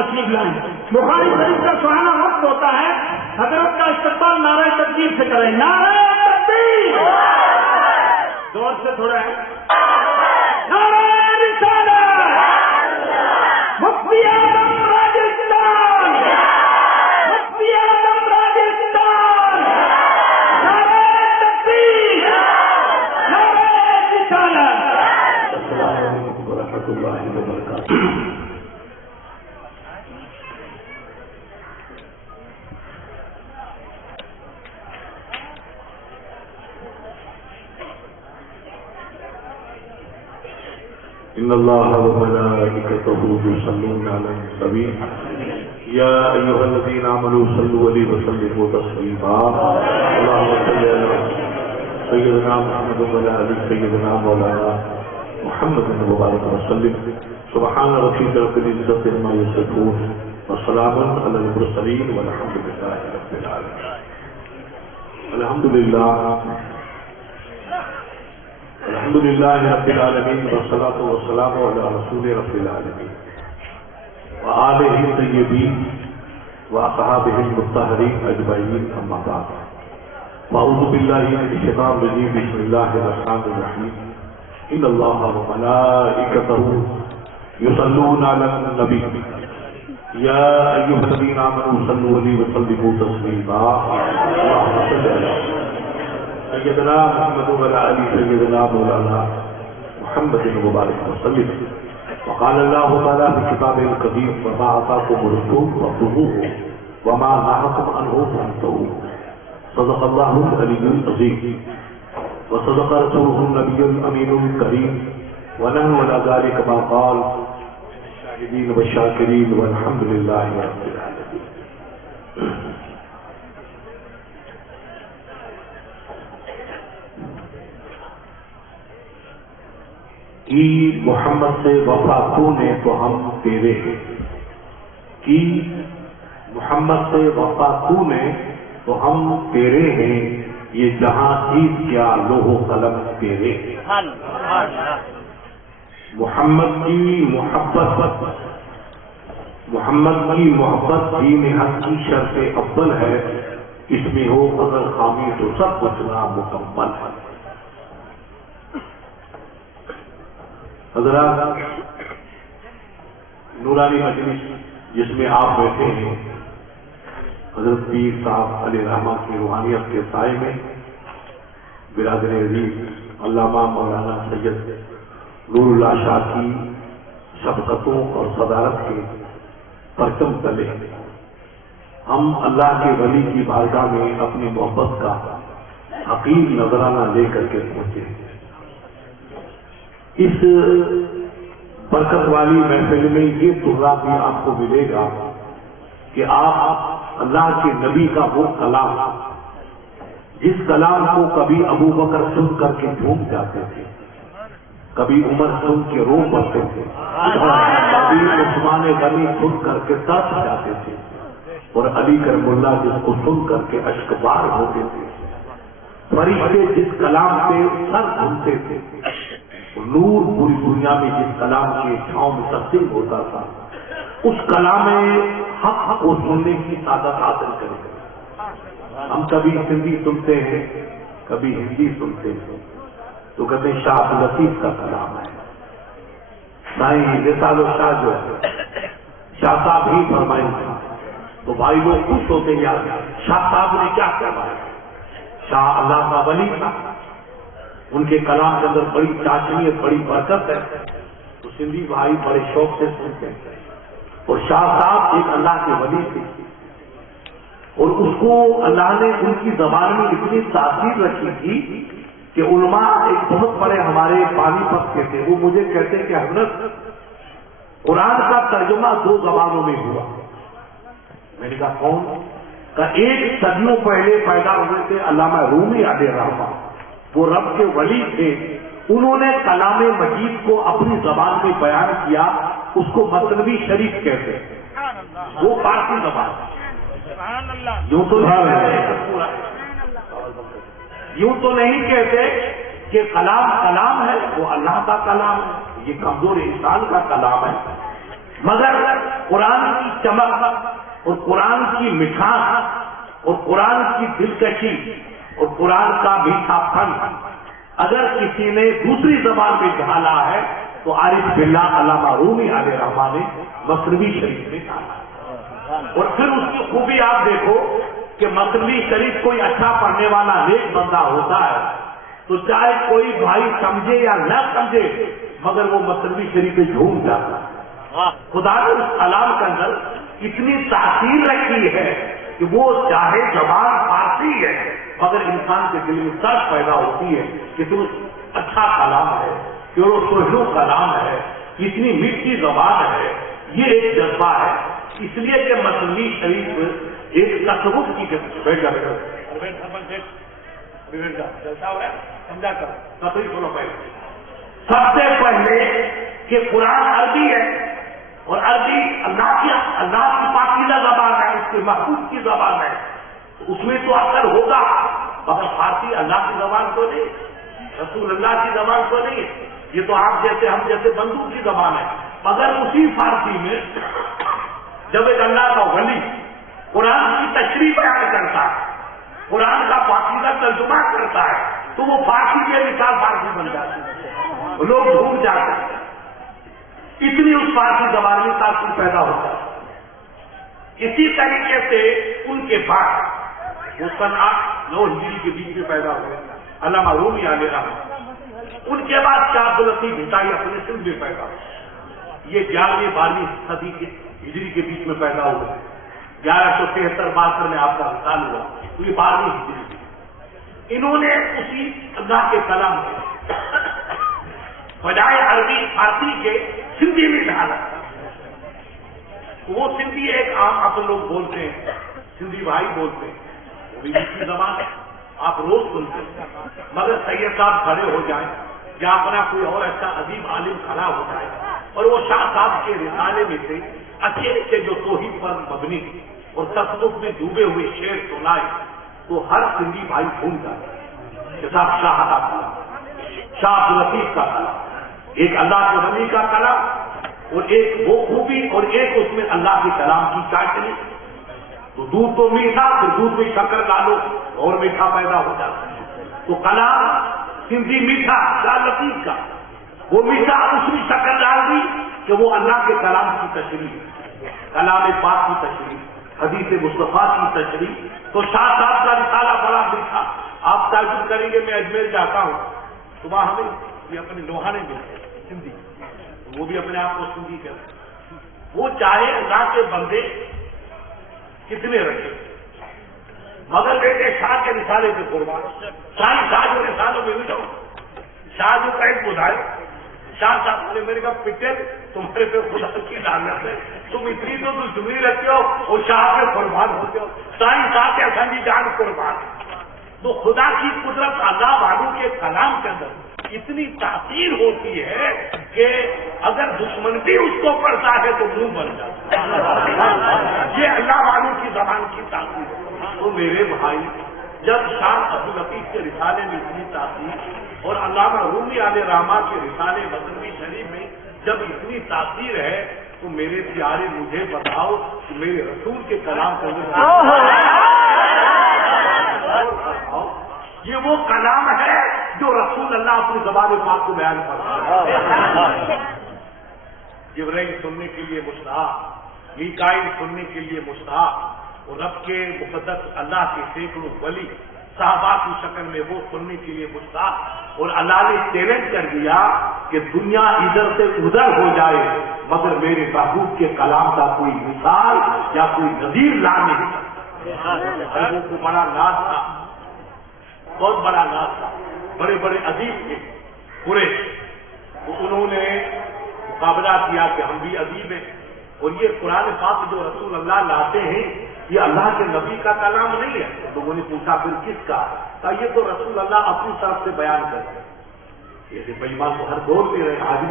تشریف لائیں. بخاری شریف کا سہانا وقت ہوتا ہے، حضرت کا استقبال نعرہ تکبیر سے کریں. نعرہ تکبیر، زور سے تھوڑا ہے. نعرہ رسالت، مفتی اعظم راجستھان، مفتی اعظم راجستھان. نعرہ تکبیر، نعرہ رسالت. السلام علیکم ورحمۃ اللہ وبرکاتہ. ان اللہ وملائکتہ یصلون علی النبی یا ایھا الذین آمنوا صلوا علیہ وسلموا تسلیما. اللهم صل علی سیدنا محمد وعلی آل سیدنا مولانا محمد مبارک وسلم. سبحان ربک رب العزۃ عما یصفون وسلام علی المرسلین والحمد للہ رب العالمین. الحمد للہ رب العالمین والصلاۃ والسلام علی رسول رب العالمین وآلہ الطیبین واصحابہ المطہرین اجمعین. اما بعد، اعوذ باللہ من الشیطان الرجیم. بسم اللہ الرحمن الرحیم. ان اللہ وملائکتہ یصلون علی النبی یا ایھا الذین آمنوا صلوا علیہ وسلموا تسلیما. اللهم صل علی سیدنا محمد وعلی آل سیدنا مولانا محمد مبارک وسلم. وقال اللہ تعالی فی کتابہ القدیم وما آتاکم الرسول فخذوہ وما نہاکم عنہ فانتہوا. صدق اللہ العلی العظیم وصدق رسولہ النبی الامین الکریم ونحن علی ذلک ما قال الشاہدین والشاکرین والحمد للہ رب العالمین. کی محمد سے وفا تو نے تو ہم تیرے ہیں. کی محمد سے وفا تو نے تو ہم تیرے ہیں. یہ جہاں عید کیا لوح و قلم تیرے. محمد کی محبت، محمد کی محبت دین حق کی شرط اول ہے. اس میں ہو اگر خامی تو سب کچھ نامکمل ہے. حضرات، نورانی مجلس جس میں آپ بیٹھے ہیں، حضرت پیر صاحب علیہ رحمہ کی روحانیت کے سائے میں برادر عزیز علامہ مولانا سید نور اللہ شاہ کی شفقتوں اور صدارت کے پرچم تلے ہم اللہ کے ولی کی بارگاہ میں اپنی محبت کا حقیقی نذرانہ لے کر کے پہنچے. اس برکت والی محفل میں یہ تحفہ بھی آپ کو ملے گا کہ آپ اللہ کے نبی کا وہ کلام، جس کلام کو کبھی ابو بکر سن کر کے جھوم جاتے تھے، کبھی عمر سن کے رو پڑتے تھے، کبھی عثمان غنی سن کر کے ترس جاتے تھے، اور علی کرم اللہ جس کو سن کر کے اشک بار ہوتے تھے. فرشتے جس کلام پہ سر گھومتے تھے، نور پوری دنیا میں جس کلام کے چھاؤں میں تقسیم ہوتا تھا، اس کلام حق کو سننے کی سعادت حاصل کرے. ہم کبھی ہندی سنتے ہیں، کبھی ہندی سنتے ہیں، تو کہتے ہیں شاہ لطیف کا کلام ہے. سائیں رسال و شاہ جو ہے، شاہ صاحب ہی فرمائیں تھا تو بھائی لوگ خوش ہوتے ہیں. یار شاہ صاحب نے کیا فرمایا؟ شاہ اللہ کا ولی تھا، ان کے کلام کے اندر بڑی چاشنی ہے، بڑی برکت ہے، تو سندھی بھائی بڑے شوق سے سنتے ہیں. اور شاہ صاحب ایک اللہ کے ولی تھے، اور اس کو اللہ نے ان کی زبان میں اتنی تاثیر رکھی تھی کہ علماء ایک بہت بڑے ہمارے پانی پت کے تھے، وہ مجھے کہتے کہ حضرت قرآن کا ترجمہ 2 زبانوں میں ہوا. میں نے کہا کون؟ کہ ایک صدیوں پہلے پیدا ہوئے تھے علامہ رومی علیہ رحمہ، وہ رب کے ولی تھے، انہوں نے کلام مجید کو اپنی زبان میں بیان کیا، اس کو مطلبی شریف کہتے ہیں، وہ فارسی زبان. یوں تو نہیں کہتے کہ کلام کلام ہے، وہ اللہ کا کلام ہے، یہ کمزور انسان کا کلام ہے. مگر قرآن کی چمک اور قرآن کی مٹھاس اور قرآن کی دلکشی اور قرآن کا میٹھا پن اگر کسی نے دوسری زبان میں ڈھالا ہے تو عارف باللہ علامہ رومی علیہ الرحمہ نے مصنوی شریف میں ڈھالا. اور پھر اس کی خوبی آپ دیکھو کہ مصنوی شریف کوئی اچھا پڑھنے والا نیک بندہ ہوتا ہے تو چاہے کوئی بھائی سمجھے یا نہ سمجھے مگر وہ مصنوی شریف پہ جھوم جاتا ہے. خدا نے اس کلام کے اندر اتنی تاثیر رکھی ہے کہ وہ چاہے زبان فارسی ہے مگر انسان کے دل میں سچ پیدا ہوتی ہے کہ تو اچھا کلام ہے، کہ وہ سہلو کلام ہے، اتنی میٹھی زبان ہے. یہ ایک جذبہ ہے. اس لیے کہ مصنوی شریف ایک تصوف کی بیٹھ جا سمجھا کر تصویر سنو پہلے. سب سے پہلے کہ قرآن عربی ہے اور عربی اللہ کی پاکیزہ زبان ہے، اس کے محبوب کی زبان ہے. اس میں تو اثر ہوگا مگر فارسی اللہ کی زبان تو نہیں، رسول اللہ کی زبان تو نہیں. یہ تو آپ جیسے ہم جیسے بندوق کی زبان ہے. مگر اسی فارسی میں جب ایک اللہ کا ولی قرآن کی تشریح بیان کرتا ہے، قرآن کا پاکیزہ ترجمہ کرتا ہے تو وہ فارسی کے مثال فارسی بن جاتی ہے، لوگ ڈھونڈ جاتے ہیں. اتنی اس فارسی زبان میں تاثیر پیدا ہوتا ہے. اسی طریقے سے ان کے بعد وہ سن 8-9 ہجری کے بیچ میں پیدا ہوئے علامہ رومی علیہ الرحمہ. ان کے بعد شاہ عبداللطیف بھٹائی اپنے سندھ میں پیدا ہوئے. یہ 11ویں-12ویں صدی کے ہجری کے بیچ میں پیدا ہوئے. 1173-72 میں آپ کا انتقال ہوا تو یہ 12ویں ہجری. انہوں نے اسی اللہ کے کلام میں بجائے عربی فارسی کے سندھی میں ڈالا. وہ سندھی ایک عام اپنے لوگ بولتے ہیں، سندھی بھائی بولتے ہیں، وہ بھی دوسری زبان ہے، آپ روز سنتے ہیں. مگر سید صاحب کھڑے ہو جائیں یا اپنا کوئی اور ایسا عظیم عالم کھڑا ہو جائے اور وہ شاہ صاحب کے رسالے میں سے اچھے اچھے جو توحید پر مبنی اور تصوف میں ڈوبے ہوئے شعر سنائے تو ہر سندھی بھائی بھول جائے کہ صاحب شاہ کا کلام، شاہ عبداللطیف کا کلام، ایک اللہ کے ولی کا کلام اور ایک وہ خوبی اور ایک اس میں اللہ کے کلام کی چاشنی. تو دودھ تو میٹھا، پھر دودھ میں شکر ڈالو اور میٹھا پیدا ہو جاتا ہے. تو کلام سندھی میٹھا شاہ لطیف کا، وہ میٹھا اس میں شکر ڈال دی کہ وہ اللہ کے کلام کی تشریح، کلام پاک کی تشریح، حدیث مصطفیٰ کی تشریح. تو شاہ صاحب کا رسالہ بڑا میٹھا. آپ تعجب کریں گے، میں اجمیر جاتا ہوں تو وہاں ہمیں یہ اپنے لوہانے ملتے ہیں سندھی، وہ بھی اپنے آپ کو سندھی کہتے ہیں. وہ چاہے اللہ کے بندے کتنے رکھے مگر بیٹے شاہ کے رسالے سے قربان. شاہ جو رسالوں میں بھی شاہ جو کا ایک بدھائے شاہ صاحب نے میرے کہا پٹے تمہارے پہ خدا کی لعنت ہے، تم اتنی تو دشمنی رکھتے ہو اور شاہ پہ قربان ہوتے ہو. سائن صاحب کے اصلی جان قربان. تو خدا کی قدرت اللہ والوں کے کلام کے اندر اتنی تاثیر ہوتی ہے کہ اگر دشمن بھی اس کو پڑھتا ہے تو منہ بن جاتا ہے. یہ اللہ والوں کی زبان کی تاثیر ہے. تو میرے بھائی، جب شاہ عبداللطیف کے رسالے میں اتنی تاثیر اور علامہ رومی علیہ الرحمہ کے رسالے مصنوی شریف میں جب اتنی تاثیر ہے تو میرے پیارے مجھے بتاؤ کہ میرے رسول کے کلام کو یہ وہ کلام ہے جو رسول اللہ اپنی زبان پاک کو بیان کرتا ہے. جبرائیل سننے کے لیے مشتاق، میکائیل سننے کے لیے مشتاق اور رب کے مقدس اللہ کے سینکڑوں ولی صحابہ کی شکل میں وہ سننے کے لیے مشتاق. اور اللہ نے چیلنج کر دیا کہ دنیا ادھر سے ادھر ہو جائے مگر میرے محبوب کے کلام کا کوئی مثال یا کوئی نظیر لا نہیں سکتا. لوگوں کو بڑا ناز تھا، بہت بڑا ناز تھا، بڑے بڑے ادیب تھے قریش. تو انہوں نے مقابلہ کیا کہ ہم بھی ادیب ہیں اور یہ قرآن پاک جو رسول اللہ لاتے ہیں یہ اللہ کے نبی کا کلام نہیں ہے. لوگوں نے پوچھا پھر کس کا؟ کہا یہ تو رسول اللہ اپنی طرف سے بیان کرتے ہیں. یہ بے ایمان تو ہر دور میں رہے، آدمی